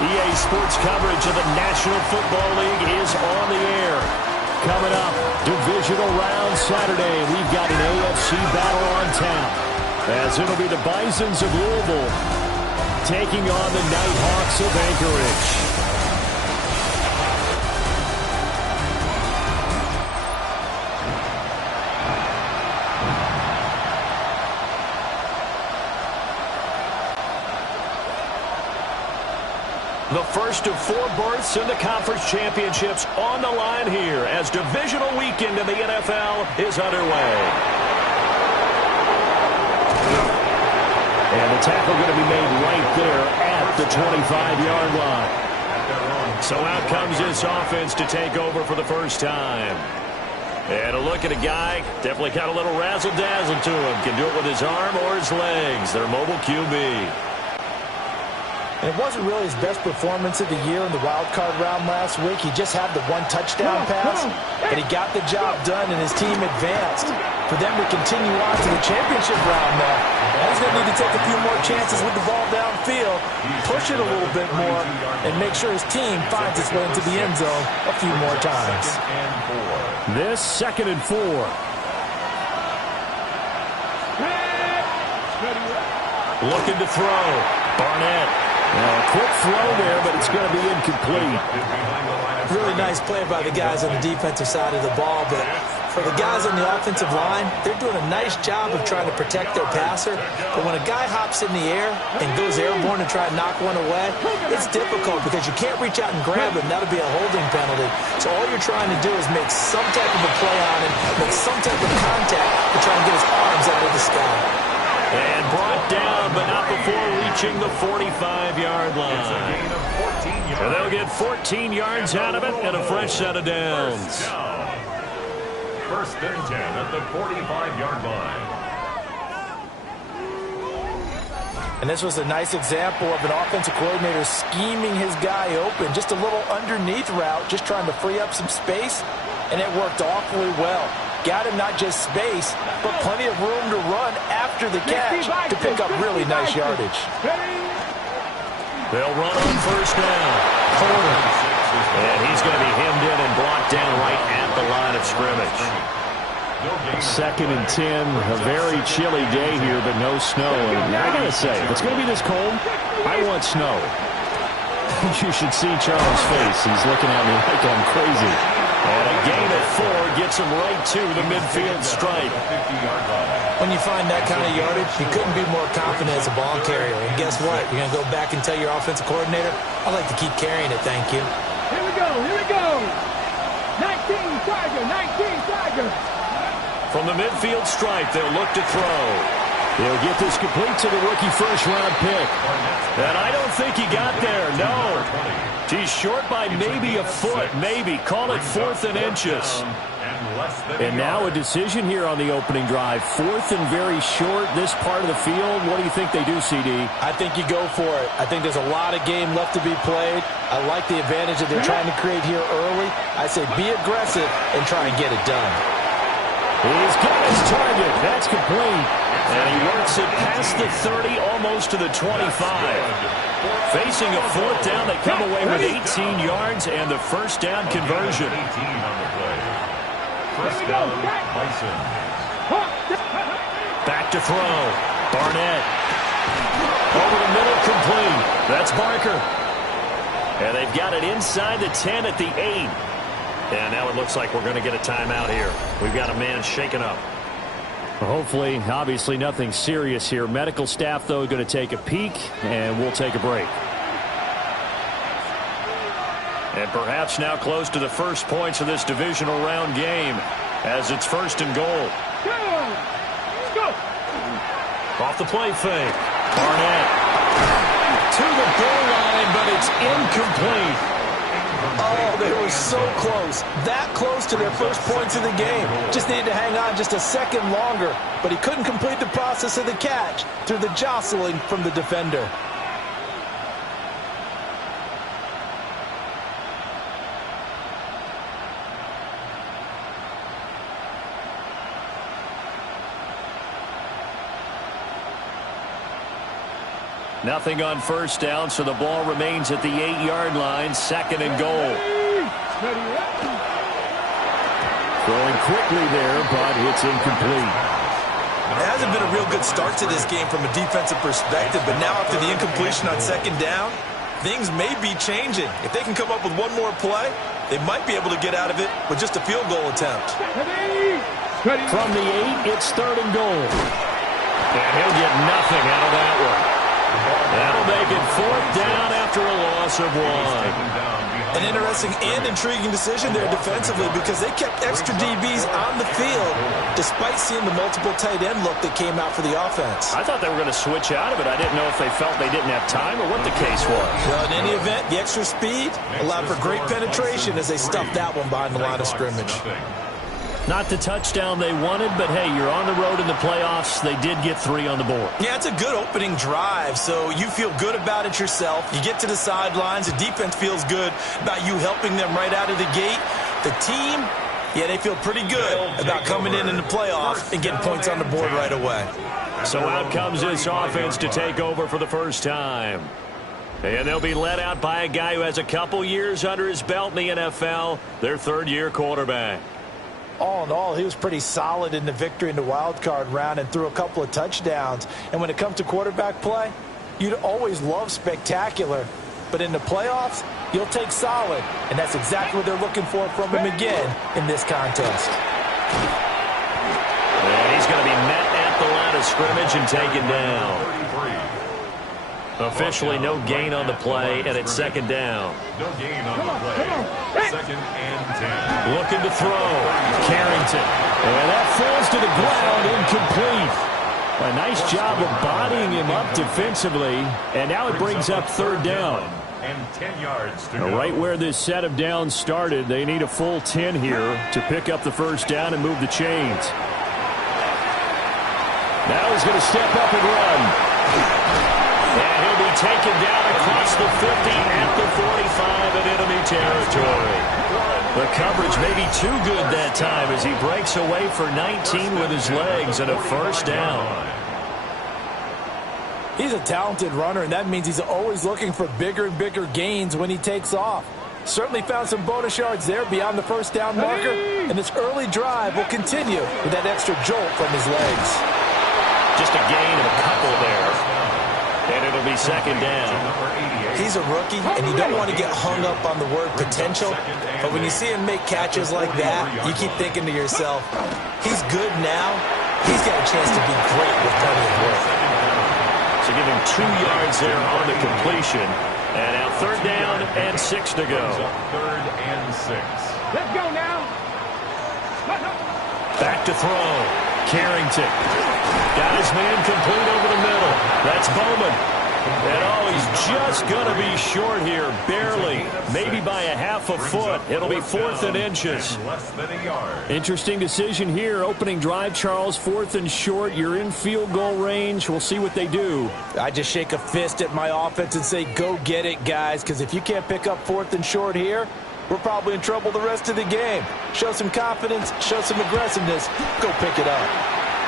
EA Sports coverage of the National Football League is on the air. Coming up, divisional round Saturday. We've got an AFC battle on tap, as it'll be the Bisons of Louisville taking on the Nighthawks of Anchorage. The first of 4 berths in the conference championships on the line here as divisional weekend in the NFL is underway. And the tackle going to be made right there at the 25-yard line. So out comes this offense to take over for the first time. And a look at a guy, definitely got a little razzle-dazzle to him. Can do it with his arm or his legs. Their mobile QB. And it wasn't really his best performance of the year in the wild card round last week. He just had the 1 touchdown pass, but he got the job done and his team advanced. For them to continue on to the championship round now, he's going to need to take a few more chances with the ball downfield, push it a little bit more, and make sure his team finds its way into the end zone a few more times. This 2nd and 4. Looking to throw. Barnett. Now, a quick throw there, but it's going to be incomplete. Really nice play by the guys on the defensive side of the ball, but for the guys on the offensive line, they're doing a nice job of trying to protect their passer. But when a guy hops in the air and goes airborne to try and knock one away, it's difficult because you can't reach out and grab him. That'll be a holding penalty. So all you're trying to do is make some type of a play on him, make some type of contact to try and get his arms out of the sky. And brought down, but not before reaching the 45-yard line. And they'll get 14 yards out of it and a fresh set of downs. 1st and 10 at the 45-yard line. And this was a nice example of an offensive coordinator scheming his guy open. Just a little underneath route, just trying to free up some space, and it worked awfully well. Got him not just space, but plenty of room to run after the catch to pick up really nice yardage. They'll run on 1st down. Porter. And he's going to be hemmed in and blocked down right at the line of scrimmage. 2nd and 10. A very chilly day here, but no snow. And I got to say, if it's going to be this cold, I want snow. You should see Charles' face. He's looking at me like I'm crazy. And a gain of 4 gets him right to the midfield stripe. When you find that kind of yardage, you couldn't be more confident as a ball carrier. And guess what? You're going to go back and tell your offensive coordinator, I'd like to keep carrying it, thank you. Here we go, here we go. 19 Tiger, 19 Tiger. From the midfield stripe, they'll look to throw. He'll get this complete to the rookie first-round pick. And I don't think he got there, no. He's short by maybe a foot, maybe. Call it 4th and inches. And now a decision here on the opening drive. 4th and very short, this part of the field. What do you think they do, CD? I think you go for it. I think there's a lot of game left to be played. I like the advantage that they're trying to create here early. I say be aggressive and try and get it done. He's got his target. That's complete. And he works it past the 30, almost to the 25. Facing a 4th down, they come away with 18 yards and the first down conversion. 18 on the play. 1st down, Bison. Back to throw. Barnett. Over the middle, complete. That's Barker. And they've got it inside the 10 at the 8. And now it looks like we're going to get a timeout here. We've got a man shaken up. Hopefully, obviously nothing serious here. Medical staff, though, going to take a peek, and we'll take a break. And perhaps now close to the first points of this divisional round game as it's 1st and goal. Go. Off the play fake. Barnett to the goal line, but it's incomplete. Oh, they were so close. That close to their first points of the game. Just needed to hang on just a second longer, but he couldn't complete the process of the catch through the jostling from the defender. Nothing on first down, so the ball remains at the 8-yard line, 2nd and goal. Throwing quickly there, but it's incomplete. It hasn't been a real good start to this game from a defensive perspective, but now after the incompletion on 2nd down, things may be changing. If they can come up with one more play, they might be able to get out of it with just a field goal attempt. From the 8, it's 3rd and goal. And he'll get nothing out of that one. That'll make it 4th down after a loss of 1. An interesting and intriguing decision there defensively because they kept extra DBs on the field despite seeing the multiple tight end look that came out for the offense. I thought they were going to switch out of it. I didn't know if they felt they didn't have time or what the case was. Well, in any event, the extra speed allowed for great penetration as they stuffed that one behind the line of scrimmage. Not the touchdown they wanted, but hey, you're on the road in the playoffs. They did get 3 on the board. Yeah, it's a good opening drive, so you feel good about it yourself. You get to the sidelines. The defense feels good about you helping them right out of the gate. The team, yeah, they feel pretty good about coming in the playoffs and getting points on the board right away. So out comes this offense to take over for the first time. And they'll be led out by a guy who has a couple years under his belt in the NFL, their 3rd-year quarterback. All in all, he was pretty solid in the victory in the wild card round and threw a couple of touchdowns. And when it comes to quarterback play, you'd always love spectacular. But in the playoffs, you'll take solid. And that's exactly what they're looking for from him again in this contest. And he's going to be met at the line of scrimmage and taken down. Officially no gain on the play, and it's 2nd down. No gain on the play. 2nd and 10. Looking to throw. Carrington. And that falls to the ground, incomplete. A nice job of bodying him up defensively, and now it brings up 3rd down. And 10 yards to go. Right where this set of downs started, they need a full 10 here to pick up the first down and move the chains. Now he's going to step up and run. And he'll be taken down across the 50 at the 45 in enemy territory. The coverage may be too good that time as he breaks away for 19 with his legs and a first down. He's a talented runner, and that means he's always looking for bigger and bigger gains when he takes off. Certainly found some bonus yards there beyond the first down marker, and this early drive will continue with that extra jolt from his legs. Just a gain of a couple there. And it'll be 2nd down. He's a rookie, and you don't want to get hung up on the word potential. But when you see him make catches like that, you keep thinking to yourself, he's good now. He's got a chance to be great with plenty of work. So give him 2 yards there on the completion. And now 3rd down and 6 to go. 3rd and 6. Let's go now. Back to throw. Carrington. Got his man complete over the middle. That's Bowman. And oh, he's just going to be short here, barely. Maybe by a half a foot. It'll be 4th and inches. Less than a yard. Interesting decision here. Opening drive, Charles, 4th and short. You're in field goal range. We'll see what they do. I just shake a fist at my offense and say, go get it, guys, because if you can't pick up 4th and short here, we're probably in trouble the rest of the game. Show some confidence, show some aggressiveness, go pick it up.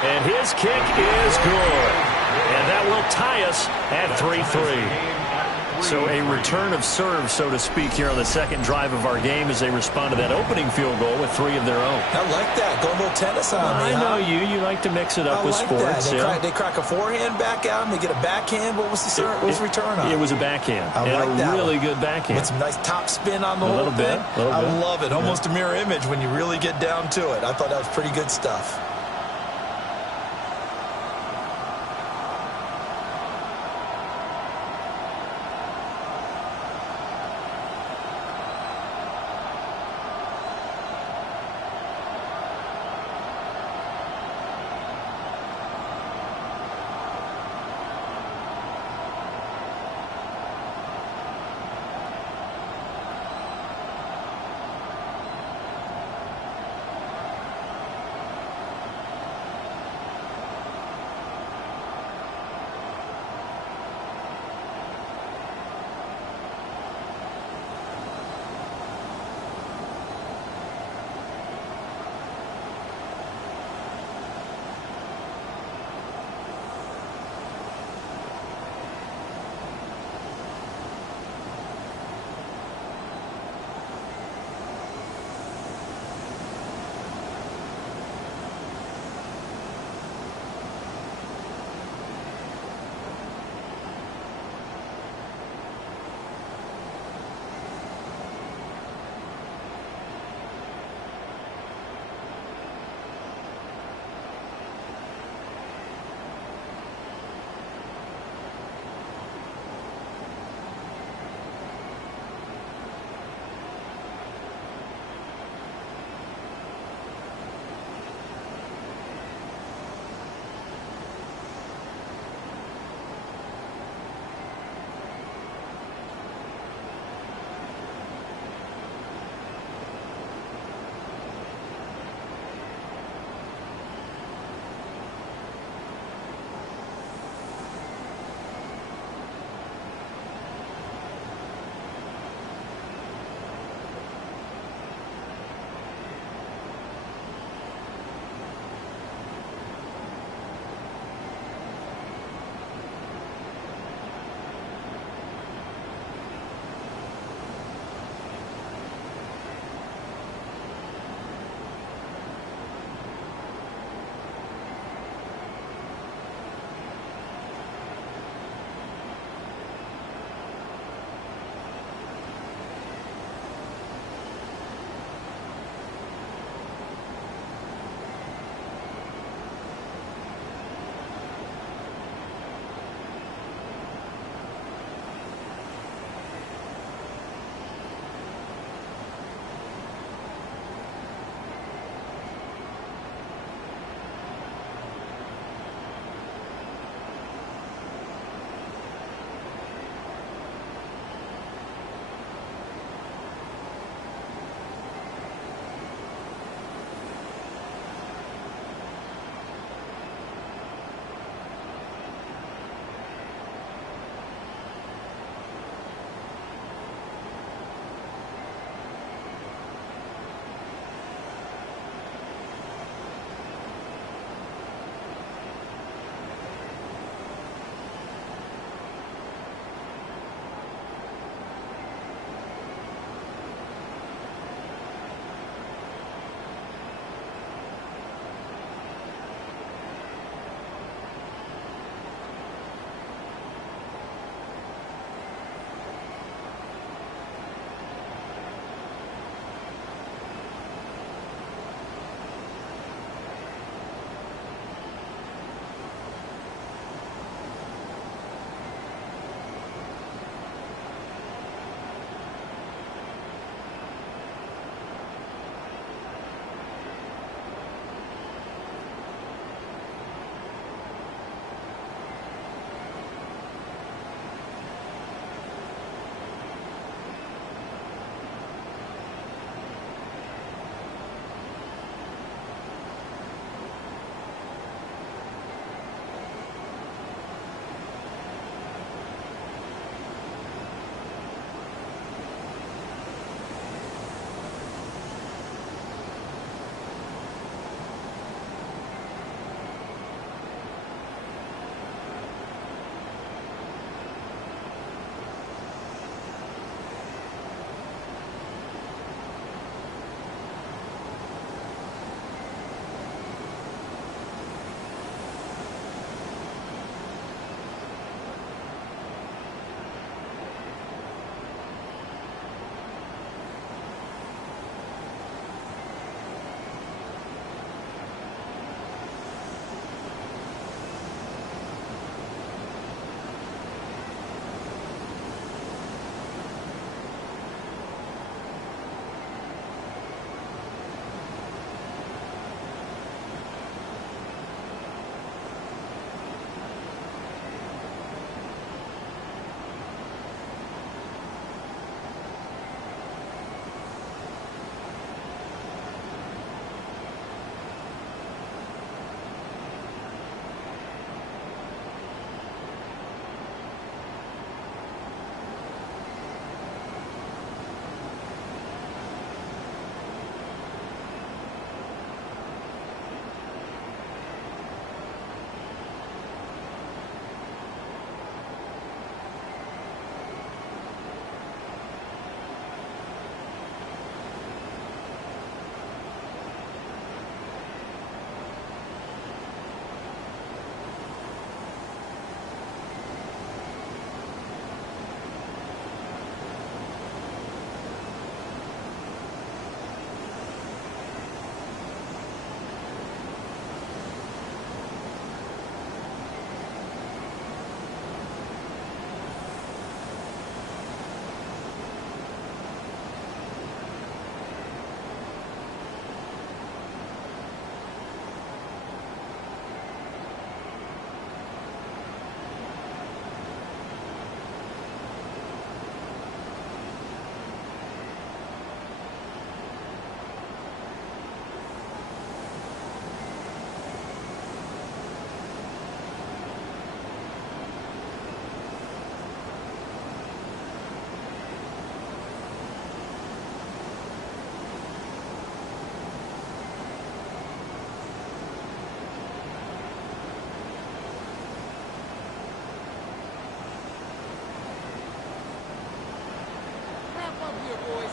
And his kick is good. And that will tie us at 3-3. So a return of serve, so to speak, here on the 2nd drive of our game as they respond to that opening field goal with 3 of their own. I like that. Go a little tennis on me. I know you. You like to mix it up with sports. They crack a forehand back out and they get a backhand. What was the return on? It was a backhand. I like that. Really good backhand. With some nice top spin on the whole thing. I love it. Almost a mirror image when you really get down to it. I thought that was pretty good stuff.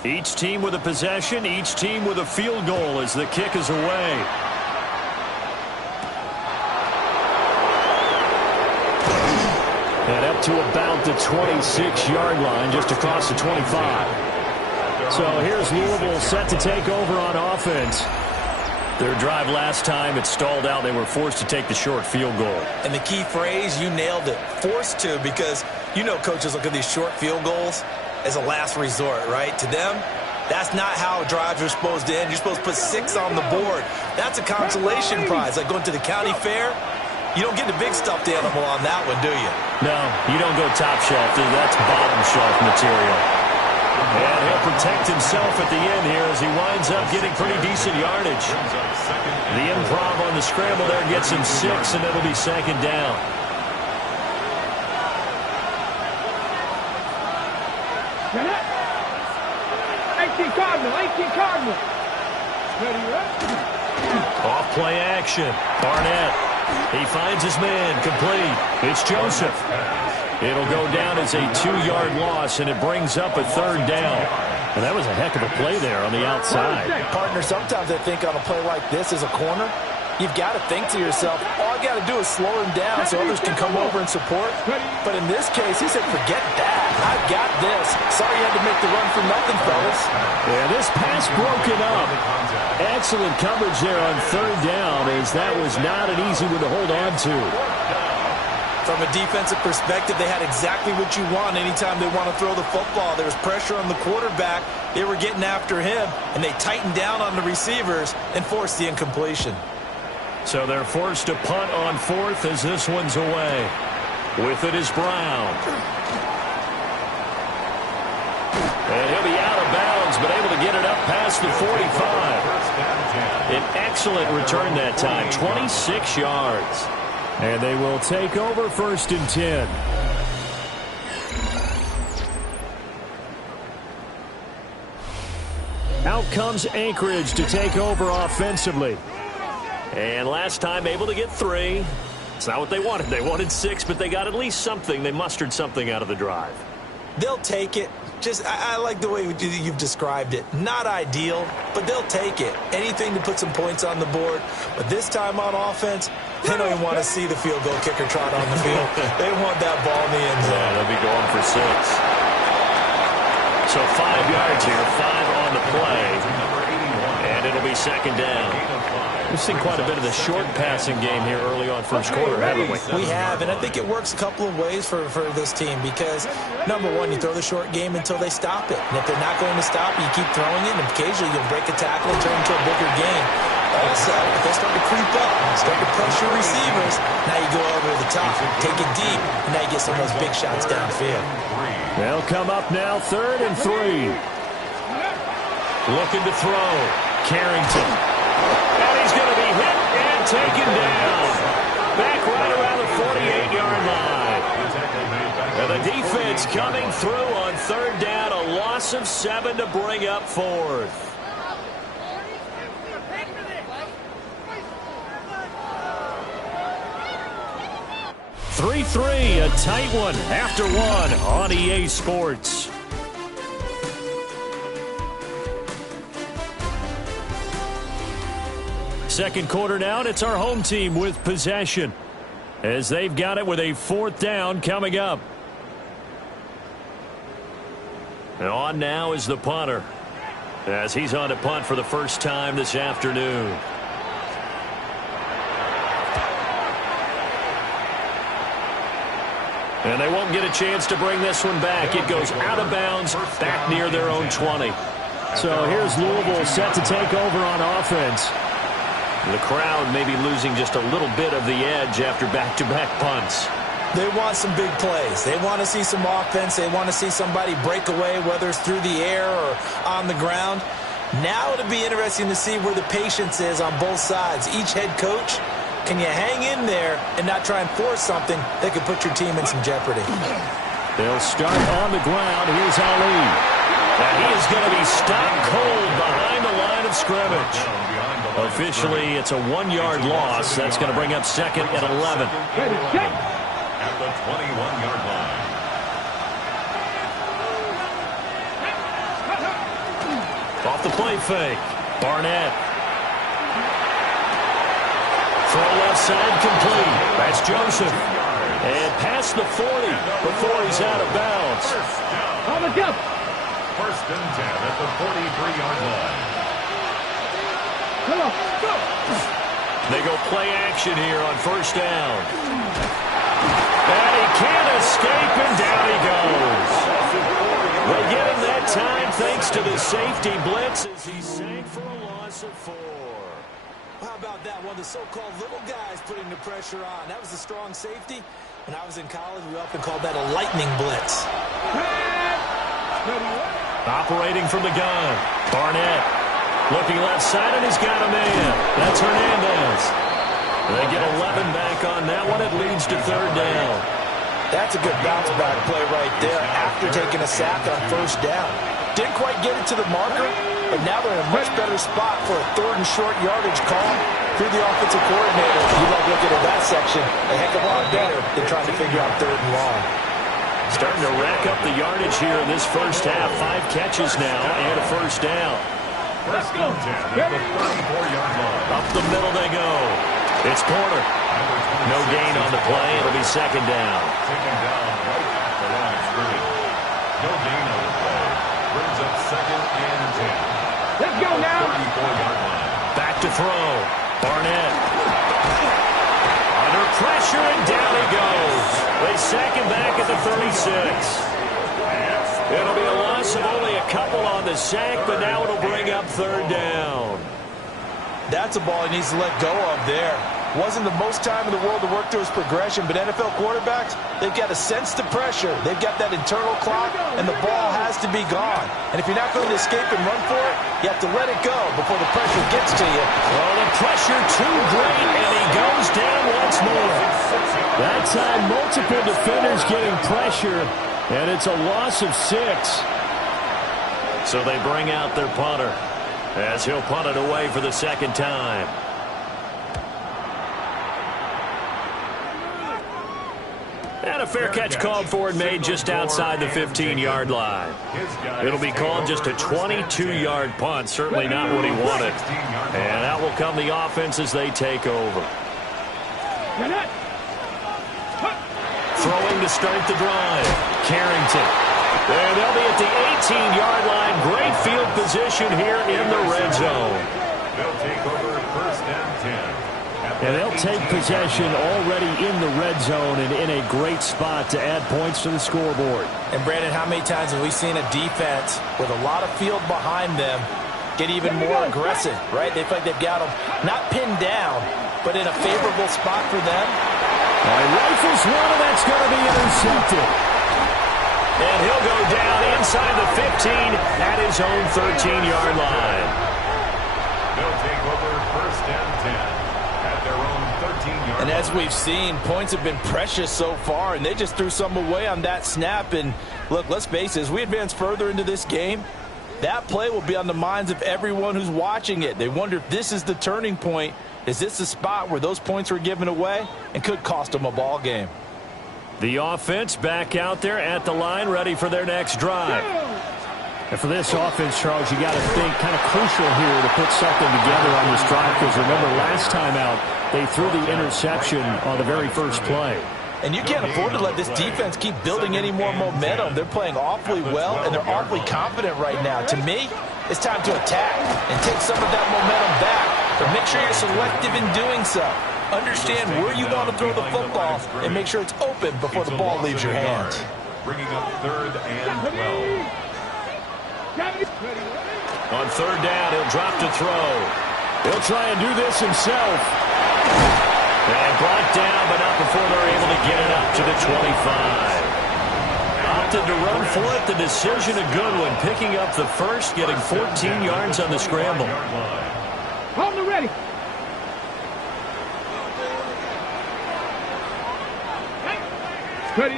Each team with a possession, each team with a field goal as the kick is away. And up to about the 26-yard line, just across the 25. So here's Louisville set to take over on offense. Their drive last time, it stalled out. They were forced to take the short field goal. And the key phrase, you nailed it, forced to, because you know coaches look at these short field goals as a last resort, right? To them, that's not how drives are supposed to end. You're supposed to put 6 on the board. That's a consolation prize, like going to the county fair. You don't get the big stuffed animal on that one, do you? No, you don't go top shelf. That's bottom shelf material. And he'll protect himself at the end here as he winds up getting pretty decent yardage. The improv on the scramble there gets him 6, and it'll be second down. Cardinal. Off play action. Barnett. He finds his man. Complete. It's Joseph. It'll go down as a 2-yard loss, and it brings up a third down. And that was a heck of a play there on the outside. Partner, sometimes I think on a play like this as a corner, you've got to think to yourself, all I got to do is slow him down so others can come over and support. But in this case, he said, forget that. I got this. Sorry you had to make the run for nothing, fellas. Yeah, this pass broken up. Excellent coverage there on third down, as that was not an easy one to hold on to. From a defensive perspective, they had exactly what you want anytime they want to throw the football. There was pressure on the quarterback. They were getting after him, and they tightened down on the receivers and forced the incompletion. So they're forced to punt on 4th as this one's away. With it is Brown. And he'll be out of bounds, but able to get it up past the 45. An excellent return that time, 26 yards. And they will take over 1st and 10. Out comes Anchorage to take over offensively. And last time able to get 3. It's not what they wanted. They wanted 6, but they got at least something. They mustered something out of the drive. They'll take it. I like the way you've described it. Not ideal, but they'll take it. Anything to put some points on the board. But this time on offense, they don't even want to see the field goal kicker trot on the field. They want that ball in the end zone. Yeah, they'll be going for 6. So 5 yards here, 5 on the play. And it'll be second down. We've seen quite a bit of the short passing game here early on first quarter, haven't we? We have, and I think it works a couple of ways for this team because, number one, you throw the short game until they stop it. And if they're not going to stop it, you keep throwing it, and occasionally you'll break a tackle and turn into a bigger game. Also, if they start to creep up, start to pressure receivers, now you go over the top, take it deep, and now you get some of those big shots downfield. They'll come up now 3rd and 3. Looking to throw. Carrington. And he's going to be hit and taken down. Back right around the 48-yard line. And the defense coming through on 3rd down. A loss of 7 to bring up 4th. (3-3), a tight one after 1 on EA Sports. Second quarter now, and it's our home team with possession as they've got it with a 4th down coming up. And on now is the punter as he's on to punt for the first time this afternoon. And they won't get a chance to bring this one back. It goes out of bounds back near their own 20. So here's Louisville set to take over on offense. The crowd may be losing just a little bit of the edge after back-to-back punts. They want some big plays. They want to see some offense. They want to see somebody break away, whether it's through the air or on the ground. Now it'll be interesting to see where the patience is on both sides. Each head coach, can you hang in there and not try and force something that could put your team in some jeopardy? They'll start on the ground. Here's Ali. And he is going to be stopped cold behind the line of scrimmage. Officially, it's a 1-yard loss. That's going to bring up 2nd and 11. At the 21-yard line. off the play fake. Barnett. Throw left side complete. That's Joseph. And past the 40 before he's out of bounds. First and 10 at the 43-yard line. Come on, go. They go play action here on first down. And he can't escape, and down he goes. They get him that time thanks to the safety blitz as he sank for a loss of 4. How about that? One of the so-called little guys putting the pressure on. That was a strong safety. When I was in college, we often called that a lightning blitz. Operating from the gun. Barnett. Looking left side, and he's got a man. That's Hernandez. They get 11 back on that one. It leads to third down. That's a good bounce-back play right there after taking a sack on first down. Didn't quite get it to the marker, but now they're in a much better spot for a third and short yardage call through the offensive coordinator. You like looking at that section a heck of a lot better than trying to figure out third and long. Starting to rack up the yardage here in this first half. 5 catches now and a first down. First and 10 at the 34-yard line. Up the middle they go. It's Porter. No gain on the play. It'll be second down. Taken down right at the line of scrimmage. No gain on the play. Brings up second and 10. Let's go now. 34-yard line. Back to throw. Barnett. Under pressure, and down he goes. They sack him back at the 36. It'll be a loss of only a couple on the sack, but now it'll bring up third down. That's a ball he needs to let go of there. Wasn't the most time in the world to work through his progression, but NFL quarterbacks, they've got to sense the pressure. They've got that internal clock, and the ball has to be gone. And if you're not going to escape and run for it, you have to let it go before the pressure gets to you. Well, the pressure too great, and he goes down once more. That time, multiple defenders getting pressure, and it's a loss of 6. So they bring out their punter as he'll punt it away for the second time. And a fair catch called for and made just outside the 15-yard line. It'll be called just a 22-yard punt. Certainly not what he wanted. And out will come the offense as they take over. Throwing to start the drive. Carrington. And they'll be at the 18-yard line. Great field position here in the red zone. They'll take over first and 10. And they'll take possession already in the red zone and in a great spot to add points to the scoreboard. And, Brandon, how many times have we seen a defense with a lot of field behind them get even more aggressive, right? They feel like they've got them not pinned down, but in a favorable spot for them. Rifles one, and that's going to be intercepted. And he'll go down inside the 15 at his own 13-yard line. They'll take over first and 10. And as we've seen, points have been precious so far, and they just threw some away on that snap. And look, let's face it, as we advance further into this game, that play will be on the minds of everyone who's watching it. They wonder if this is the turning point. Is this the spot where those points were given away and could cost them a ball game? The offense back out there at the line, ready for their next drive. And for this offense, Charles, you got to think kind of crucial here to put something together on this drive, because remember last time out, they threw the interception on the very first play. And you can't afford to let this defense keep building any more momentum. They're playing awfully well, and they're awfully confident right now. To me, it's time to attack and take some of that momentum back. But make sure you're selective in doing so. Understand where you want to throw the football and make sure it's open before the ball leaves your hands. Bringing up third and 12. On third down, he'll drop to throw. He'll try and do this himself. And brought down, but not before they're able to get it up to the 25. Opted to run for it. The decision a good one. Picking up the first, getting 14 yards on the scramble. Hold the ready. Ready.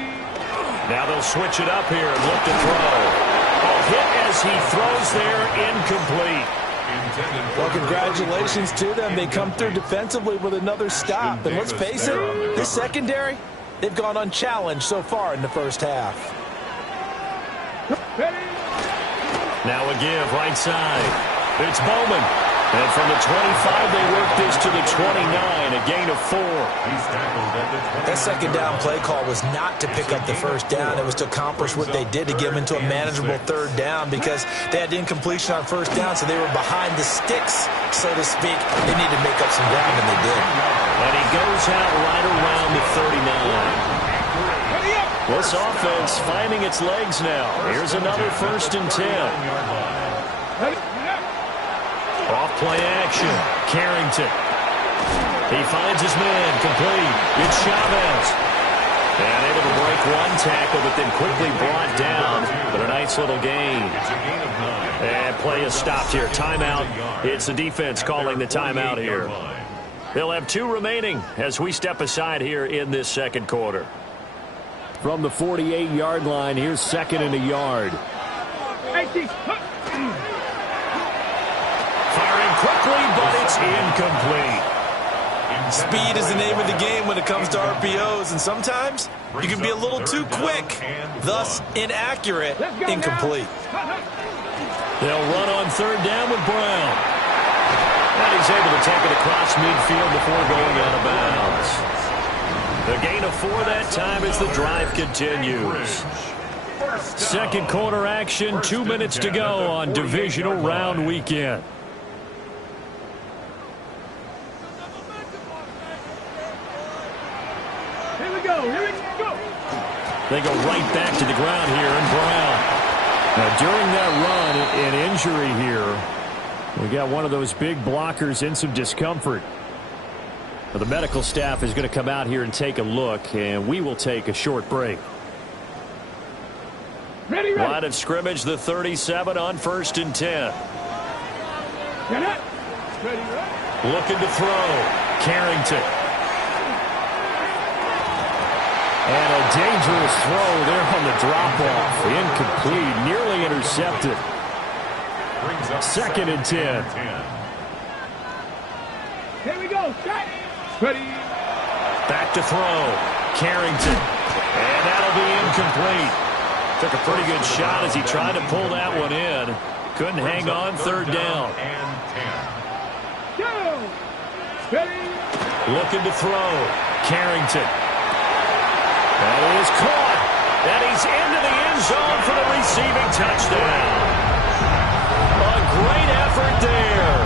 Now they'll switch it up here and look to throw. Hit as he throws there, incomplete. Well, congratulations to them. They come through defensively with another stop. And let's face it, this secondary, they've gone unchallenged so far in the first half. Now a give right side. It's Bowman. And from the 25, they work this to the 29, a gain of 4. That second down play call was not to pick up the first down. It was to accomplish what they did, to get them into a manageable third down, because they had incompletion on first down, so they were behind the sticks, so to speak. They needed to make up some ground, and they did. And he goes out right around the 39. This offense finding its legs now. Here's another 1st and 10. Off play action. Carrington. He finds his man. Complete. It's Chavez. And able to break one tackle, but then quickly brought down. But a nice little gain. And play is stopped here. Timeout. It's the defense calling the timeout here. They'll have 2 remaining as we step aside here in this second quarter. From the 48-yard line, here's 2nd and a yard. Firing quickly, but it's incomplete. Speed is the name of the game when it comes to RPOs, and sometimes you can be a little too quick, thus inaccurate, incomplete. They'll run on 3rd down with Brown. And he's able to take it across midfield before going out of bounds. The gain of 4 that time as the drive continues. Second quarter action, 2 minutes to go on divisional round weekend. Here we go. They go right back to the ground here, and Brown. Now, during that run, an injury here, we got one of those big blockers in some discomfort. Well, the medical staff is going to come out here and take a look, and we will take a short break. Ready. Line of scrimmage, the 37 on 1st and 10. Ready. Looking to throw. Carrington. And a dangerous throw there on the drop-off. Incomplete, nearly intercepted. 2nd and 10. Here we go. Ready. Back to throw. Carrington. And that'll be incomplete. Took a pretty good shot as he tried to pull that one in. Couldn't hang on 3rd down. Go. Ready. Looking to throw. Carrington. That is caught. And he's into the end zone for the receiving touchdown. A great effort there.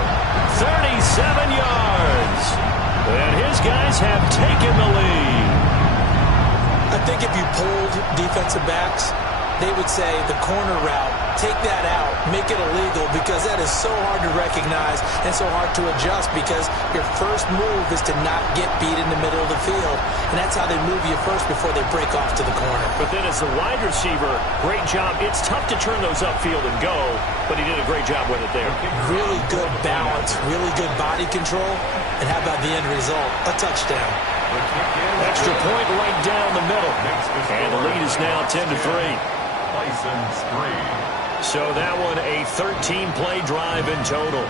37 yards. And his guys have taken the lead. I think if you polled defensive backs, they would say the corner route, take that out, make it illegal, because that is so hard to recognize and so hard to adjust, because your first move is to not get beat in the middle of the field. And that's how they move you first before they break off to the corner. But then as the wide receiver, great job. It's tough to turn those upfield and go, but he did a great job with it there. Really good balance, really good body control, and how about the end result? A touchdown. Extra point right down the middle. And the lead is now 10-3. So that one a 13-play drive in total.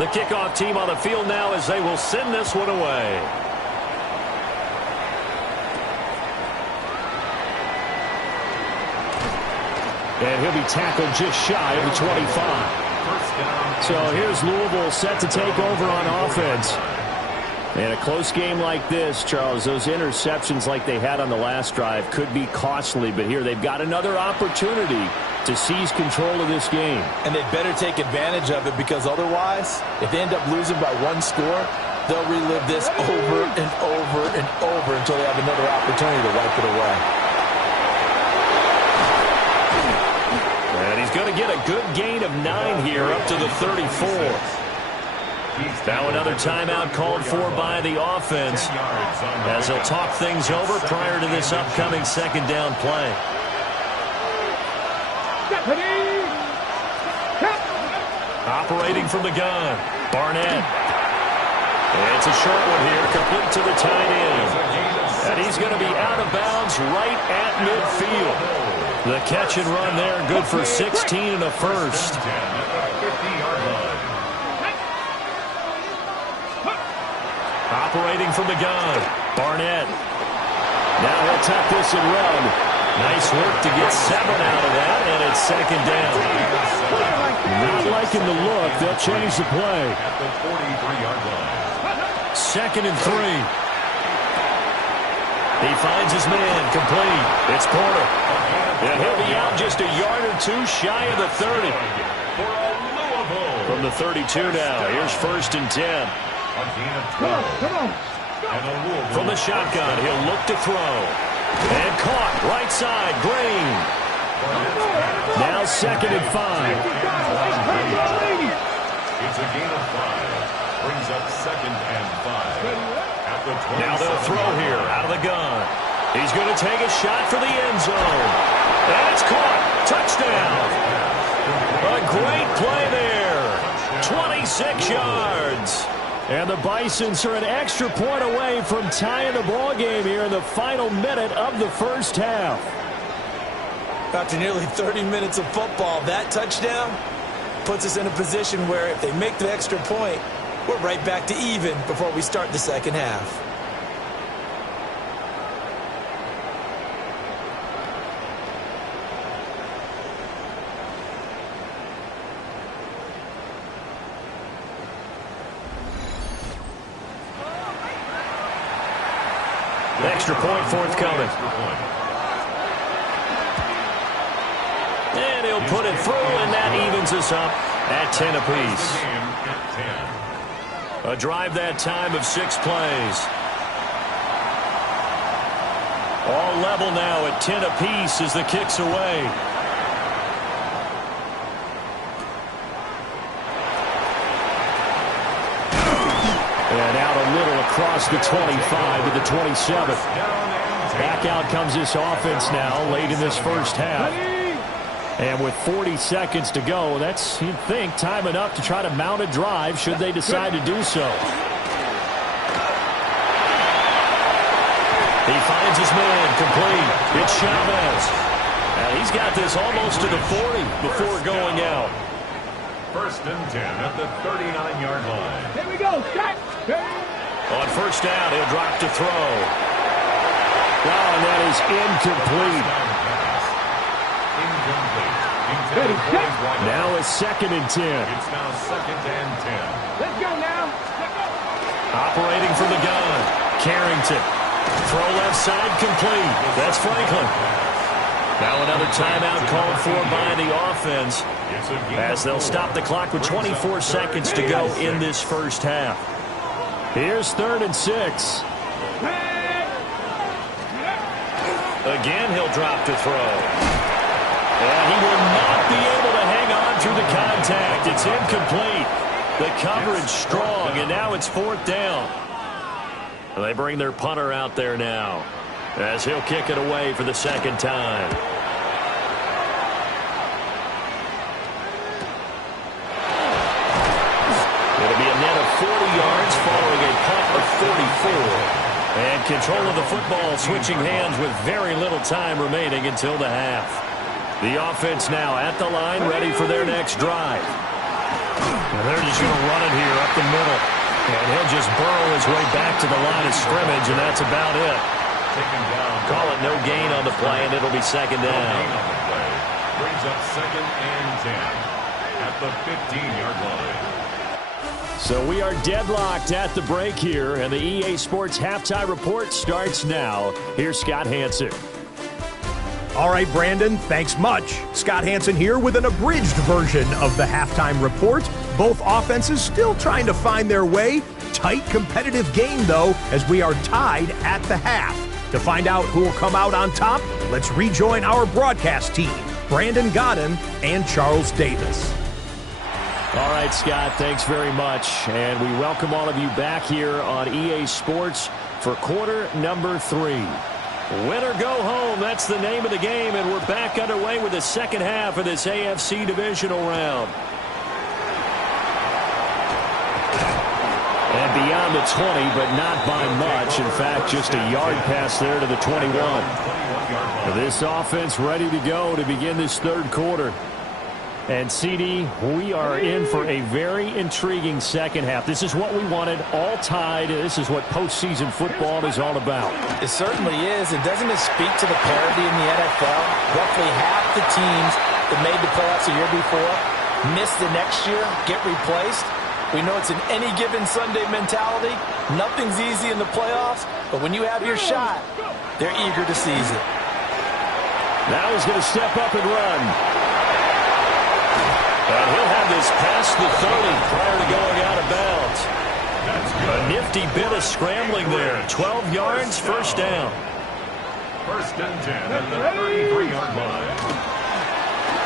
The kickoff team on the field now as they will send this one away. And he'll be tackled just shy of the 25. So here's Louisville set to take over on offense. In a close game like this, Charles, those interceptions like they had on the last drive could be costly. But here they've got another opportunity to seize control of this game. And they better take advantage of it, because otherwise, if they end up losing by one score, they'll relive this over and over and over until they have another opportunity to wipe it away. And he's going to get a good gain of 9 here up to the 34. Now another timeout called for by the offense as they'll talk things over prior to this upcoming second down play. Operating from the gun, Barnett. And it's a short one here, complete to the tight end. And he's going to be out of bounds right at midfield. The catch and run there, good for 16 and a first. Operating from the gun, Barnett. Now he'll tuck this and run. Nice work to get 7 out of that, and it's second down. Not liking the look. They'll change the play. At the 43-yard line. Second and 3. He finds his man, complete. It's Porter. And he'll be out just a yard or two shy of the 30. From the 32 now. Here's first and 10. From the shotgun, he'll look to throw. And caught, right side, Green. Now second and 5. It's a gain of 5. Brings up second and 5. Now they'll throw here, out of the gun. He's going to take a shot for the end zone. And it's caught. Touchdown. A great play there. 26 yards. And the Bisons are an extra point away from tying the ball game here in the final minute of the first half. After nearly 30 minutes of football, that touchdown puts us in a position where if they make the extra point, we're right back to even before we start the second half. Extra point forthcoming. And he'll put it through, and that evens us up at 10 apiece. A drive that time of 6 plays. All level now at 10 apiece as the kick's away. And out a little across the 25 to the 27. Back out comes this offense now late in this first half. And with 40 seconds to go, that's, you'd think, time enough to try to mount a drive should they decide to do so. He finds his man, complete. It's Chavez. And he's got this almost to the 40 before going out. First and 10 at the 39-yard line. Here we go. Shot. On first down, he'll drop to throw. Wow, and that is incomplete. Now a second and 10. It's now second and 10. Let's go now. Operating from the gun. Carrington. Throw left side, complete. That's Franklin. Now another timeout called for by the offense as they'll stop the clock with 24 seconds to go in this first half. Here's third and 6. Again, he'll drop to throw. And he will not be able to hang on through the contact. It's incomplete. The coverage strong, and now it's fourth down. They bring their punter out there now as he'll kick it away for the second time. It'll be a net of 40 yards following a punt of 44. And control of the football switching hands with very little time remaining until the half. The offense now at the line, ready for their next drive. And they're just going to run it here up the middle. And he'll just burrow his way back to the line of scrimmage, and that's about it. Call it no gain on the play, and it'll be second down. Brings up second and 10 at the 15-yard line. So we are deadlocked at the break here, and the EA Sports Halftime Report starts now. Here's Scott Hanson. All right, Brandon, thanks much. Scott Hanson here with an abridged version of the Halftime Report. Both offenses still trying to find their way. Tight, competitive game, though, as we are tied at the half. To find out who will come out on top, let's rejoin our broadcast team, Brandon Godden and Charles Davis. All right, Scott, thanks very much. And we welcome all of you back here on EA Sports for quarter number 3. Win or go home, that's the name of the game, and we're back underway with the second half of this AFC divisional round. And beyond the 20, but not by much. In fact, just a yard pass there to the 21. This offense ready to go to begin this third quarter. And, CD, we are in for a very intriguing second half. This is what we wanted, all tied. This is what postseason football is all about. It certainly is. And doesn't it speak to the parity in the NFL? Roughly half the teams that made the playoffs a year before miss the next year, get replaced. We know it's an any given Sunday mentality. Nothing's easy in the playoffs, but when you have your shot, they're eager to seize it. Now he's going to step up and run. And he'll have this past the 30 prior to going out of bounds. A nifty bit of scrambling there. 12 yards, first down. First and 10 at the 33-yard line.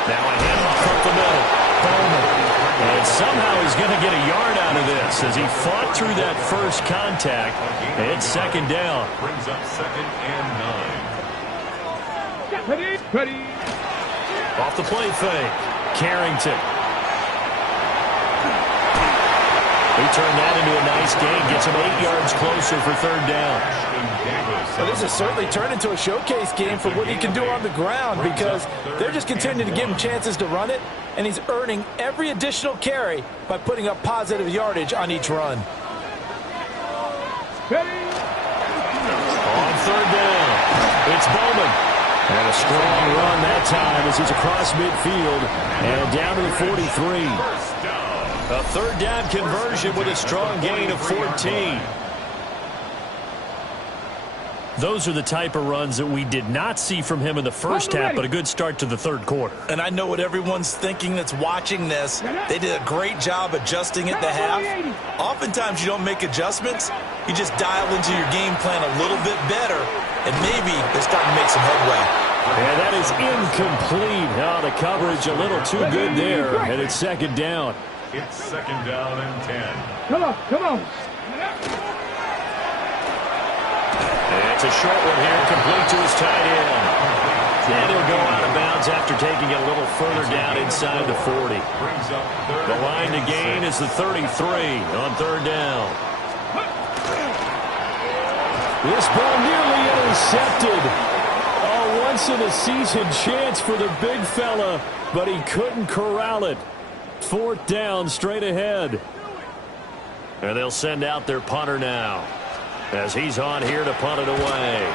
Now a handoff up the middle. Bowman. And somehow he's going to get a yard out of this as he fought through that first contact. And it's second down. Brings up second and 9. Ready. Off the play fake. Carrington. He turned that into a nice gain. Gets him 8 yards closer for third down. Well, this has certainly turned into a showcase game for what he can do on the ground because they're just continuing to give him chances to run it, and he's earning every additional carry by putting up positive yardage on each run. On third down, it's Bowman. And a strong run that time as he's across midfield and down to the 43. A third down conversion with a strong gain of 14. Those are the type of runs that we did not see from him in the first half, but a good start to the third quarter. And I know what everyone's thinking that's watching this. They did a great job adjusting at the half. Oftentimes you don't make adjustments. You just dial into your game plan a little bit better, and maybe they're starting to make some headway. And that is incomplete. Oh, the coverage a little too good there, and it's second down. It's second down and 10. Come on. It's a short one here, complete to his tight end. And he'll go out of bounds after taking it a little further down inside the 40. The line to gain is the 33 on third down. This ball nearly intercepted. Oh, once-in-a-season chance for the big fella, but he couldn't corral it. Fourth down straight ahead. And they'll send out their punter now as he's on here to punt it away.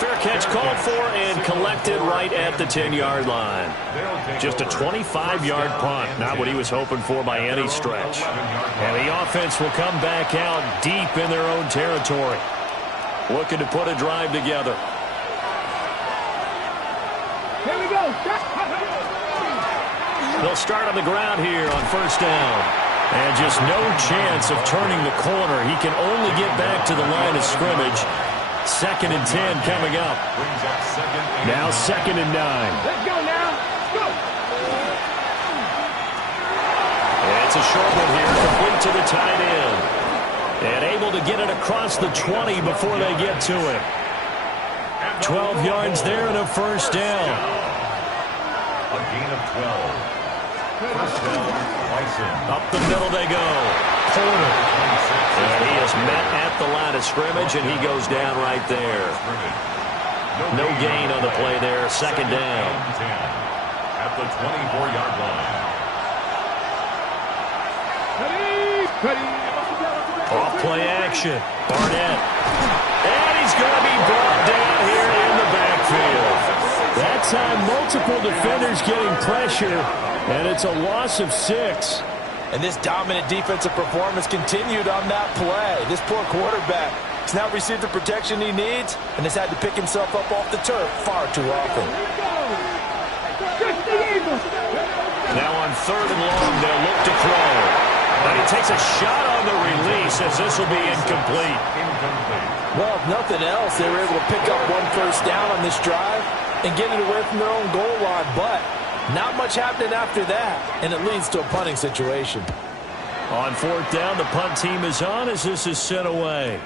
Fair catch called for and collected right at the 10-yard line. Just a 25-yard punt, not what he was hoping for by any stretch. And the offense will come back out deep in their own territory, looking to put a drive together. Here we go. They'll start on the ground here on first down. And just no chance of turning the corner. He can only get back to the line of scrimmage. Second and 10 coming up. Now second and 9. Let's go now. Go. It's a short one here, complete to the tight end. And able to get it across the 20 before they get to it. 12 yards there and a first down. A gain of 12. First down, Bison. Up the middle they go. Porter. And he is met at the line of scrimmage, and he goes down right there. No gain on the play there. Second down. at the 24-yard line. Off play action. Barnett. And he's going to be brought down here in the backfield. That time, multiple defenders getting pressure, and it's a loss of 6. And this dominant defensive performance continued on that play. This poor quarterback has now received the protection he needs and has had to pick himself up off the turf far too often. Now on 3rd and long, they'll look to throw. And he takes a shot on the release as this will be incomplete. Well, if nothing else, they were able to pick up 1 first down on this drive and get it away from their own goal line. But not much happening after that, and it leads to a punting situation. On 4th down, the punt team is on as this is sent away.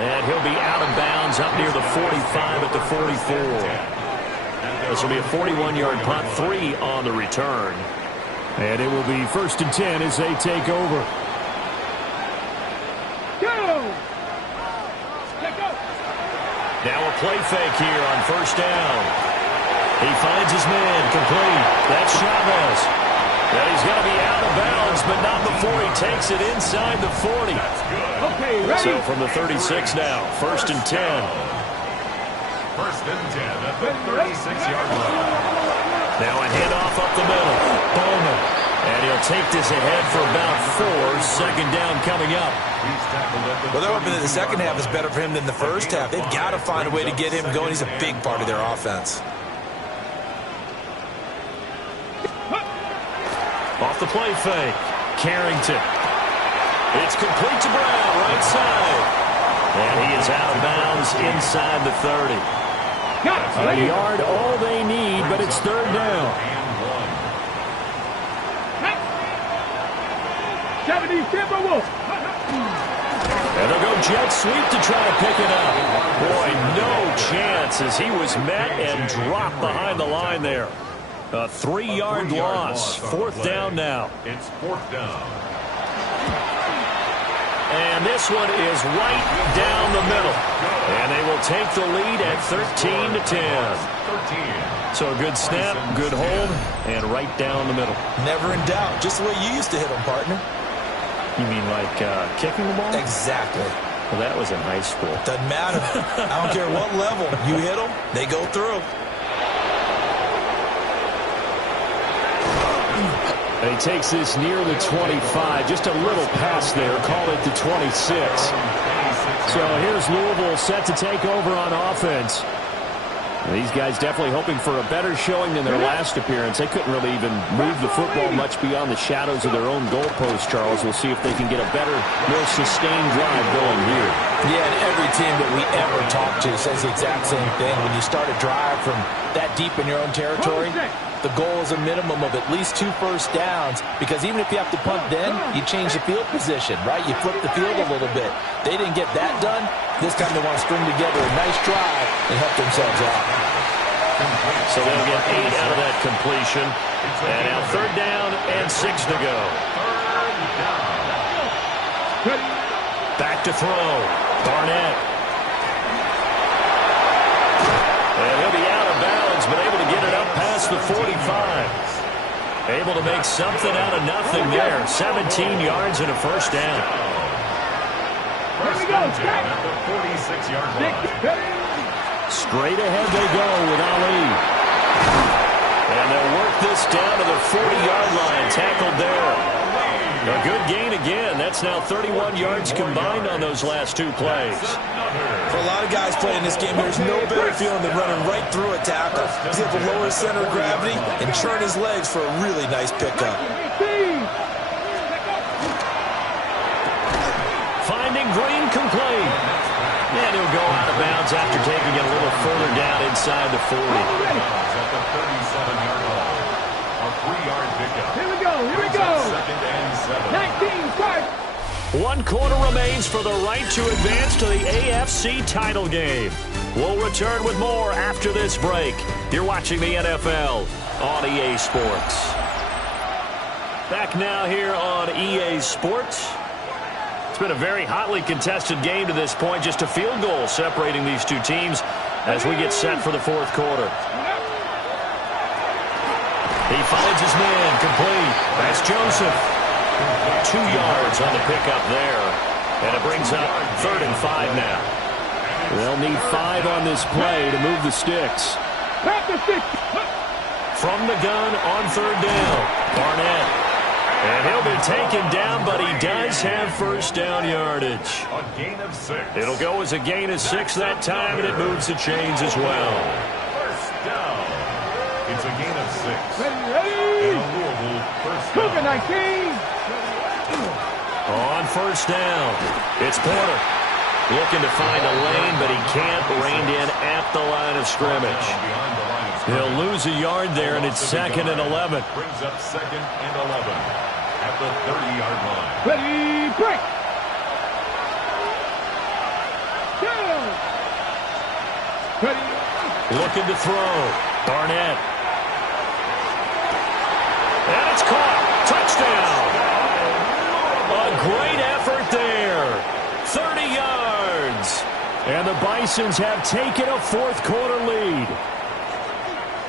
And he'll be out of bounds up near the 45 at the 44. This will be a 41-yard punt, 3 on the return. And it will be 1st and 10 as they take over. Now a play fake here on 1st down. He finds his man, complete. That's Chavez. And he's going to be out of bounds, but not before he takes it inside the 40. Okay, ready. So from the 36 now, 1st and 10. 1st and 10 at the 36-yard line. Now a handoff up the middle. Bowman. And he'll take this ahead for about 4. 2nd down coming up. Well, they're hoping that the second half is better for him than the first half. They've got to find a way to get him going. He's a big part of their offense. Off the play fake. Carrington. It's complete to Brown, right side. And he is out of bounds inside the 30. A yard all they need, but it's 3rd down. 70 Timberwolves. And they'll go jet sweep to try to pick it up. Boy, no chance as he was met and dropped behind the line there. A 3-yard loss. 4th down now. It's 4th down. And this one is right down the middle. And they will take the lead at 13-10. So a good snap, good hold, and right down the middle. Never in doubt. Just the way you used to hit them, partner. You mean like kicking the ball? Exactly. Well, that was in high school. Doesn't matter. I don't care what level. You hit them, they go through. And he takes this near the 25. Just a little pass there. Call it the 26. So here's Louisville set to take over on offense. These guys definitely hoping for a better showing than their last appearance. They couldn't really even move the football much beyond the shadows of their own goalpost, Charles. We'll see if they can get a better, more sustained drive going here. Yeah, and every team that we ever talk to says the exact same thing. When you start a drive from that deep in your own territory, the goal is a minimum of at least 2 first downs, because even if you have to punt then, you change the field position, right? You flip the field a little bit. They didn't get that done. This time they want to string together a nice drive and help themselves out. So they'll get 8 out of that completion. And now 3rd down and 6 to go. Back to throw. Barnett. And he'll be out of bounds, but able to get it up past the 45. Able to make something out of nothing there. 17 yards and a first down. First and 10 at the 46-yard line. Straight ahead they go with Ali. And they'll work this down to the 40-yard line. Tackled there. A good gain again. That's now 31 yards combined on those last 2 plays. For a lot of guys playing this game, there's no better feeling than running right through a tackle. He's able to lower his center of gravity and turn his legs for a really nice pickup. Finding Green complete. And he'll go out of bounds after taking it a little further down inside the 40. At the 37-yard line. A 3-yard pickup. Here we go, here we go. 2nd and 7. 19, start. 1 quarter remains for the right to advance to the AFC title game. We'll return with more after this break. You're watching the NFL on EA Sports. Back now here on EA Sports. It's been a very hotly contested game to this point. Just a field goal separating these 2 teams as we get set for the 4th quarter. finds his man. Complete. That's Joseph. 2 yards on the pickup there. And it brings up 3rd and 5 now. They'll need 5 on this play to move the sticks. From the gun on 3rd down. Barnett. And he'll be taken down, but he does have 1st down yardage. A gain of 6. It'll go as a gain of 6 that time, and it moves the chains as well. 1st down. It's a gain of 6. Ready? And a Louisville 1st Cougar down. 19. On 1st down, it's Porter. Looking to find a lane, but he can't. Reined in at the line of scrimmage. Behind the line of He'll lose a yard there, and it's 2nd and 11. Brings up 2nd and 11 at the 30-yard line. Ready, break. Down. Ready. Looking to throw. Barnett. And it's caught. Touchdown. A great effort there. 30 yards. And the Bisons have taken a 4th quarter lead.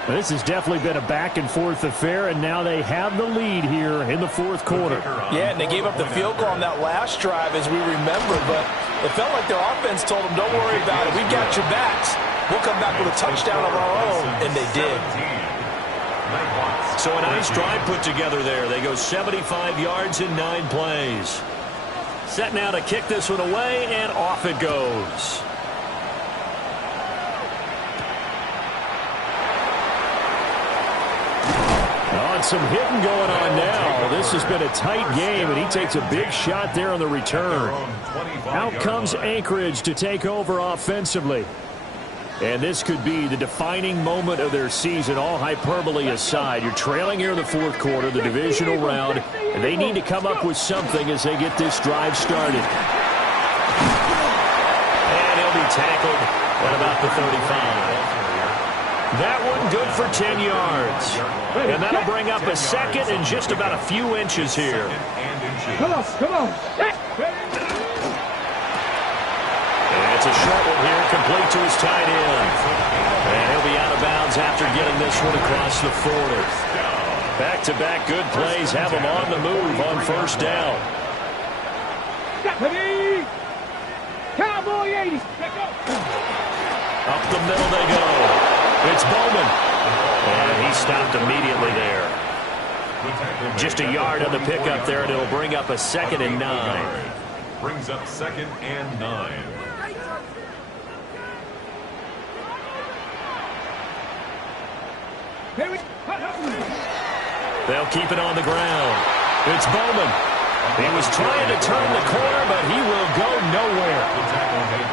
This has definitely been a back-and-forth affair, and now they have the lead here in the 4th quarter. Yeah, and they gave up the field goal on that last drive, as we remember, but it felt like their offense told them, don't worry about it. We got your backs. We'll come back with a touchdown of our own, and they did. So a nice drive put together there. They go 75 yards in 9 plays. Set now to kick this one away, and off it goes. Some hitting going on now. This has been a tight game, and he takes a big shot there on the return. Out comes Anchorage to take over offensively. And this could be the defining moment of their season, all hyperbole aside. You're trailing here in the 4th quarter, the divisional round, and they need to come up with something as they get this drive started. And he'll be tackled at about the 35. That one good for 10 yards. And that'll bring up a 2nd and just about a few inches here. Come on, come on. And it's a short one here, complete to his tight end. And he'll be out of bounds after getting this one across the 40. Back-to-back good plays have him on the move on 1st down. Ready? Cowboy 80. Up the middle they go. It's Bowman. And he stopped immediately there. Just a yard on the pickup there, and it'll bring up a 2nd and 9. Brings up 2nd and 9. They'll keep it on the ground. It's Bowman. He was trying to turn the corner, but he will go nowhere.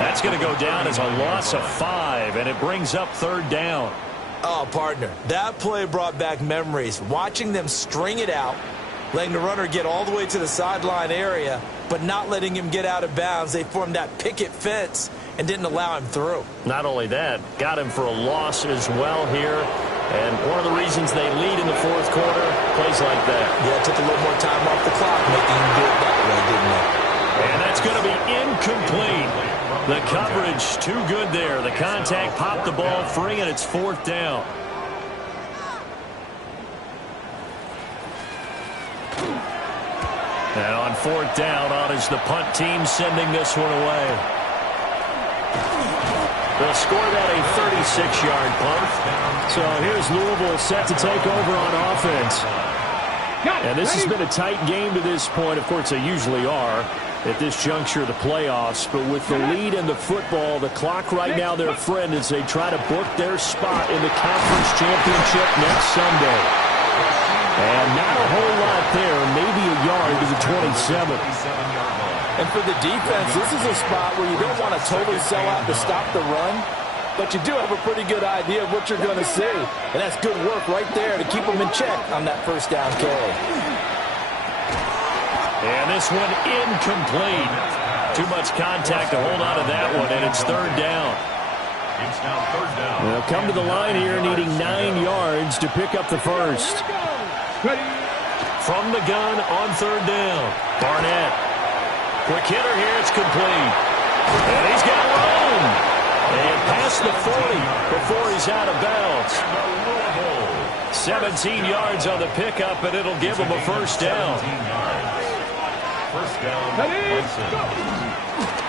That's going to go down as a loss of 5, and it brings up 3rd down. Oh, partner, that play brought back memories. Watching them string it out, letting the runner get all the way to the sideline area, but not letting him get out of bounds. They formed that picket fence and didn't allow him through. Not only that, got him for a loss as well here. And one of the reasons they lead in the 4th quarter, plays like that. Yeah, it took a little more time off the clock, making him do it that way, didn't it? And that's going to be incomplete. The coverage too good there. The contact popped the ball free, and it's 4th down. And on 4th down, on is the punt team sending this one away. They'll score that a 36-yard punt. So here's Louisville set to take over on offense. And this has been a tight game to this point. Of course, they usually are at this juncture of the playoffs. But with the lead in the football, the clock right now their friend as they try to book their spot in the conference championship next Sunday. And not a whole lot there, maybe a yard to the 27. And for the defense, this is a spot where you don't want to totally sell out to stop the run, but you do have a pretty good idea of what you're going to see. And that's good work right there to keep them in check on that 1st down carry. And this one incomplete. Too much contact to hold on to that one, and it's 3rd down. It's now 3rd down. They'll come to the line here needing 9 yards to pick up the 1st. From the gun on 3rd down, Barnett. Quick hitter here, it's complete. And he's got room. And past the 40 before he's out of bounds. The Louisville 17 yards on the pickup, and it'll give him a first down. First down.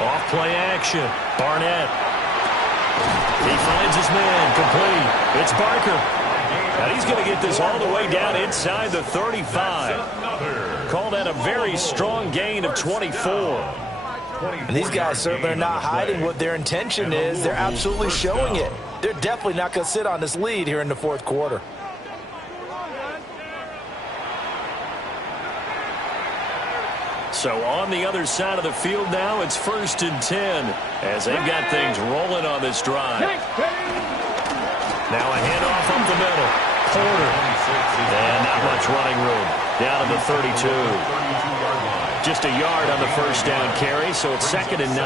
Off play action. Barnett. He finds his man. Complete. It's Barker. And he's going to get this all the way down inside the 35. Call that a very strong gain of 24. And these guys certainly are not hiding what their intention is. They're absolutely showing it. They're definitely not going to sit on this lead here in the fourth quarter. So on the other side of the field now, it's 1st and 10 as they've got things rolling on this drive. Now a handoff up the middle. Porter. And not much running room. Down to the 32. Just a yard on the first down carry, so it's 2nd and 9.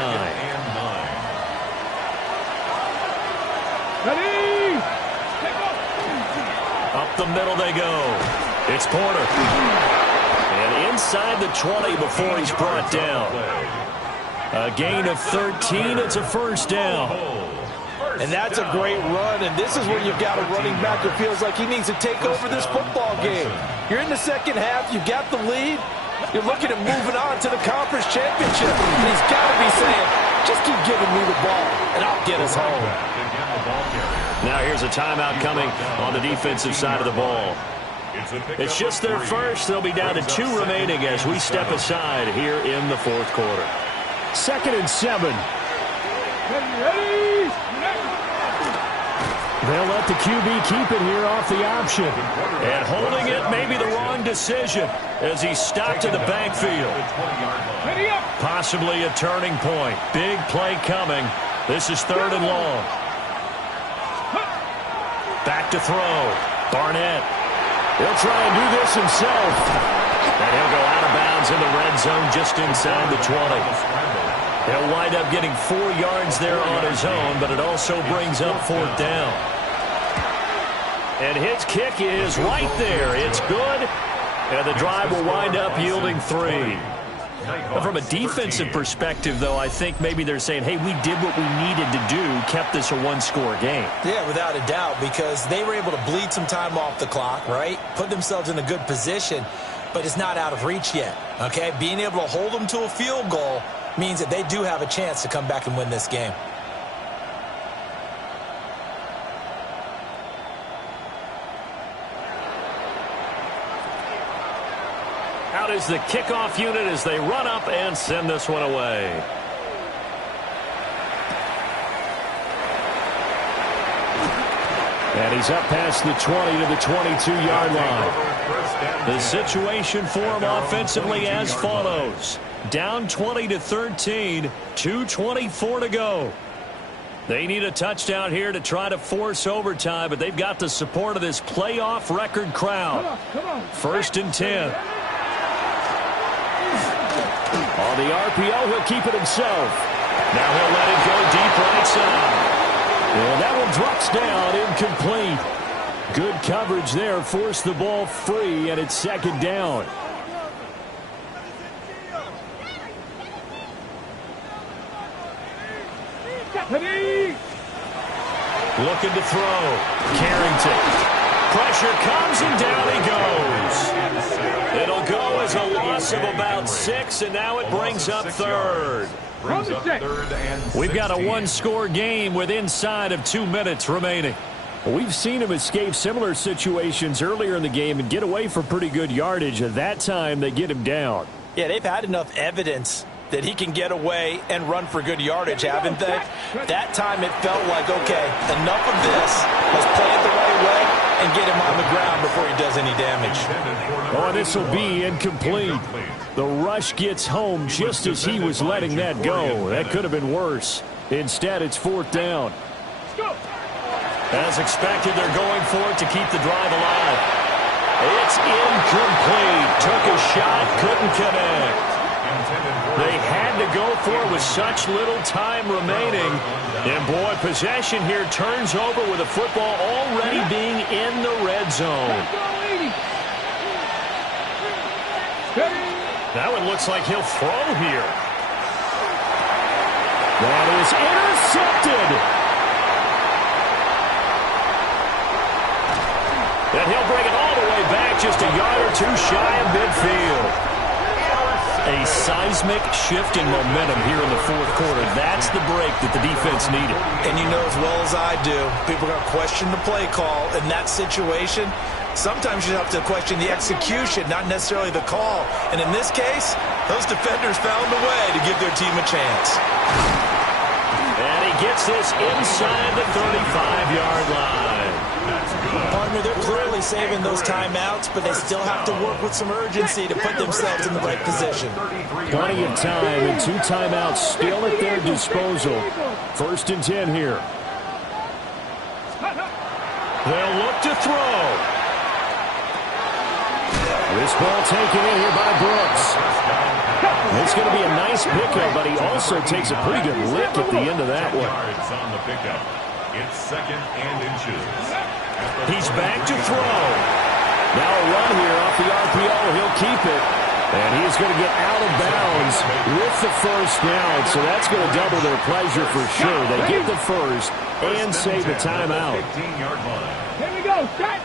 Up the middle they go. It's Porter. And inside the 20 before he's brought down. A gain of 13. It's a first down. And that's a great run, and this is where you've got a running back who feels like he needs to take over this football game. You're in the second half. You've got the lead. You're looking at moving on to the conference championship. And he's got to be saying, just keep giving me the ball, and I'll get us home. Now here's a timeout coming on the defensive side of the ball. It's just their first. They'll be down to 2 remaining as we step aside here in the fourth quarter. 2nd and 7. They'll let the QB keep it here off the option. And holding it may be the wrong decision as he's stopped in the backfield. Possibly a turning point. Big play coming. This is 3rd and long. Back to throw. Barnett. He'll try and do this himself. And he'll go out of bounds in the red zone just inside the 20. He'll wind up getting 4 yards there on his own, but it also brings up 4th down. And his kick is right there. It's good. And the drive will wind up yielding 3. From a defensive perspective, though, I think maybe they're saying, hey, we did what we needed to do, kept this a one-score game. Yeah, without a doubt, because they were able to bleed some time off the clock, right? Put themselves in a good position, but it's not out of reach yet, okay? Being able to hold them to a field goal means that they do have a chance to come back and win this game. Out is the kickoff unit as they run up and send this one away. And he's up past the 20 to the 22-yard line. The situation for him offensively as follows. Down 20-13, 2:24 to go. They need a touchdown here to try to force overtime, but they've got the support of this playoff record crowd. 1st and 10. On the RPO, he'll keep it himself. Now he'll let it go deep right side. And that one drops down, incomplete. Good coverage there, forced the ball free, and it's 2nd down. Looking to throw. Carrington. Pressure comes and down he goes. It'll go as a loss of about 6, and now it brings up 3rd. We've got a one-score game with inside of 2 minutes remaining. We've seen him escape similar situations earlier in the game and get away for pretty good yardage. At that time, they get him down. Yeah, they've had enough evidence that he can get away and run for good yardage, haven't they? That time it felt like, okay, enough of this. Let's play it the right way and get him on the ground before he does any damage. Oh, this will be incomplete. The rush gets home just as he was letting that go. That could have been worse. Instead, it's 4th down. As expected, they're going for it to keep the drive alive. It's incomplete. Took a shot, couldn't connect. They had to go for it with such little time remaining. And, boy, possession here turns over with the football already being in the red zone. Now it looks like he'll throw here. That is intercepted. And he'll just a yard or two shy of midfield. A seismic shift in momentum here in the fourth quarter. That's the break that the defense needed. And you know as well as I do, people are going to question the play call in that situation. Sometimes you have to question the execution, not necessarily the call. And in this case, those defenders found a way to give their team a chance. And he gets this inside the 35-yard line. Partner, they're clearly saving those timeouts, but they still have to work with some urgency to put themselves in the right position. Plenty of time and 2 timeouts still at their disposal. 1st and 10 here. They'll look to throw. This ball taken in here by Brooks. It's going to be a nice pickup, but he also takes a pretty good lick at the end of that one. It's 2nd and inches. He's back to throw. Now a run here off the RPO. He'll keep it. And he's going to get out of bounds with the 1st down. So that's going to double their pleasure for sure. They get the 1st and save the timeout. 15-yard line. Here we go. Start.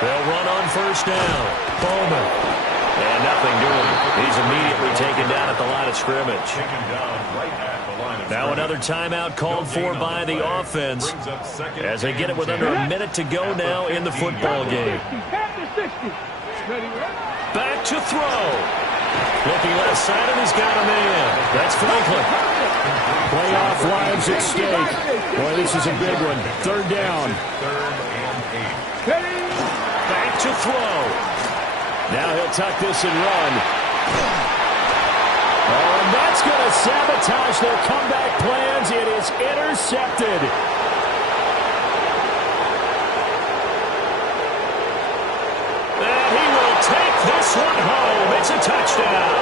They'll run on 1st down. Bowman. And nothing doing. He's immediately taken down at the line of scrimmage. Now another timeout called for by the offense as they get it with under a minute to go now in the football game. Back to throw. Looking left side, and he's got a man. That's Franklin. Playoff lives at stake. Boy, this is a big one. 3rd down. Back to throw. Now he'll tuck this and run. Oh, and that's going to sabotage their comeback plans. It is intercepted. And he will take this one home. It's a touchdown.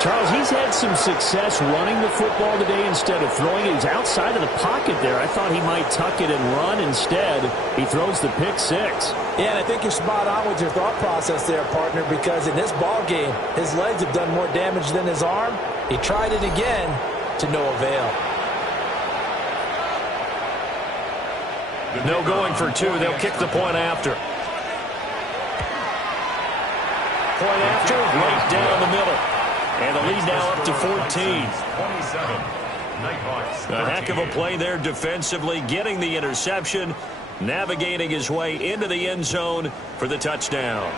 Charles, he's had some success running the football today instead of throwing it. He's outside of the pocket there. I thought he might tuck it and run. Instead, he throws the pick 6. Yeah, and I think you're spot on with your thought process there, partner, because in this ball game, his legs have done more damage than his arm. He tried it again to no avail. No going for 2. They'll kick the point after. Point after, right down the middle. And the lead now up to 14. A heck of a play there defensively, getting the interception, navigating his way into the end zone for the touchdown.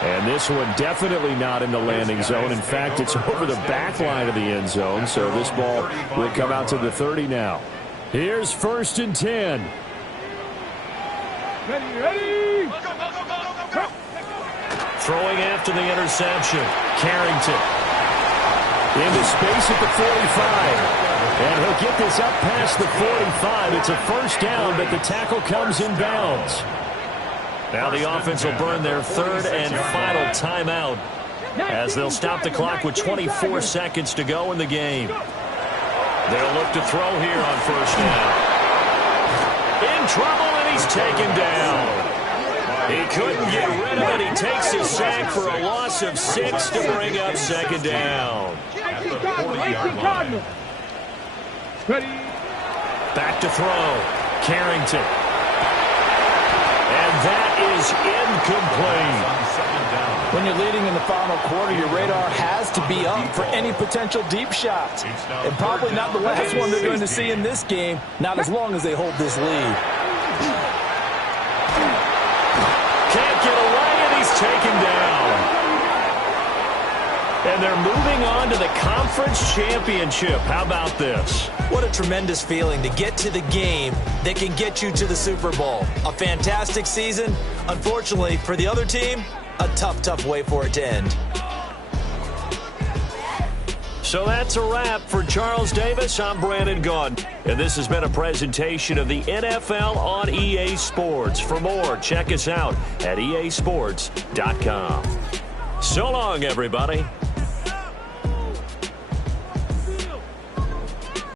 And this one definitely not in the landing zone. In fact, it's over the back line of the end zone, so this ball will come out to the 30 now. Here's 1st and 10. Ready. Throwing after the interception. Carrington. Into space at the 45. And he'll get this up past the 45. It's a 1st down, but the tackle comes in bounds. Now the offense will burn their 3rd and final timeout as they'll stop the clock with 24 seconds to go in the game. They'll look to throw here on 1st down. In trouble, and he's taken down. He couldn't get rid of it. He takes his sack for a loss of 6 to bring up 2nd down. Back to throw. Carrington. And that is incomplete. When you're leading in the final quarter, your radar has to be up for any potential deep shots. And probably not the last one they're going to see in this game, not as long as they hold this lead. Can't get away, and he's taken down. And they're moving on to the conference championship. How about this? What a tremendous feeling to get to the game that can get you to the Super Bowl. A fantastic season. Unfortunately, for the other team, a tough way for it to end. So that's a wrap for Charles Davis. I'm Brandon Gunn. And this has been a presentation of the NFL on EA Sports. For more, check us out at easports.com. So long, everybody.